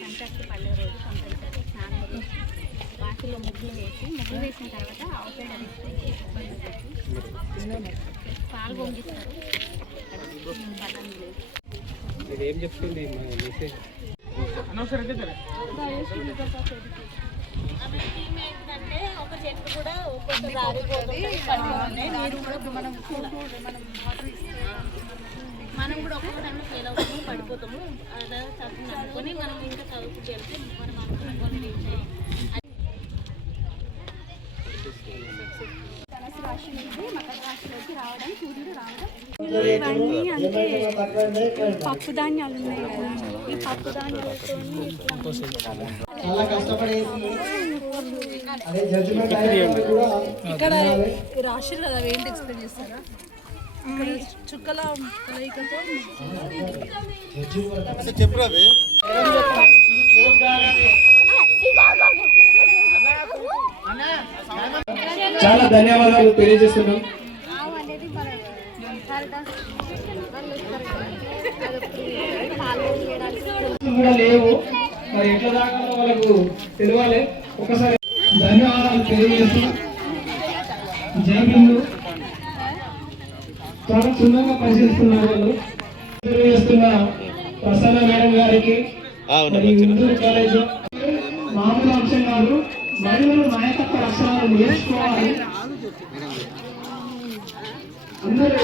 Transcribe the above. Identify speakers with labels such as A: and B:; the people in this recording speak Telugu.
A: సంక్రాంతి పండుగ రోజు కంపల్సరీ స్నానం చేసి ముగ్గులు వేసి ముగ్గులు వేసిన తర్వాత అవుట్ పాలు పొంగిస్తారు
B: ఏం చెప్తుంది మెసేజ్
A: ఏంటంటే ఒక చెట్టు కూడా ఒక్కొక్క దారిపోతుంది మనం మనం కూడా ఒక్కొక్క టైంలో ఫెయిల్ అవుతాము పడిపోతాము. అలా అనుకొని మనం ఇంకా చదువుకుంటూ వెళ్తే మనం అనుకున్న రీచ్ రాశి నుంచి మకర రాశిలోకి రావడం సూర్యుడు రావడం. ఇవన్నీ అంటే పప్పు ధాన్యాలు ఉన్నాయి కదా. ఈ పప్పు ధాన్యాలతో
C: చాలా కష్టపడేసి
D: ఇక్కడ ఈ రాశులు కదా ఏంటి ఎక్స్ప్లెయిన్ చేస్తారా? చుక్కల
C: చాలా ధన్యవాదాలు తెలియజేస్తున్నాం. కూడా లేవు. మరి ఎట్లా దాకా వాళ్ళకు తెలియాలి ఒకసారి ధన్యవాదాలు తెలియజేస్తూ జై హిందూ చాలా క్షుణ్ణంగా పరిశీలిస్తున్నారు వాళ్ళు. ప్రసన్న మేడం గారికి ఇందూరు కాలేజ్. మామూలు అంశం కాదు మహిళలు నాయకత్వ లక్షణాలు నేర్చుకోవాలి. అందరూ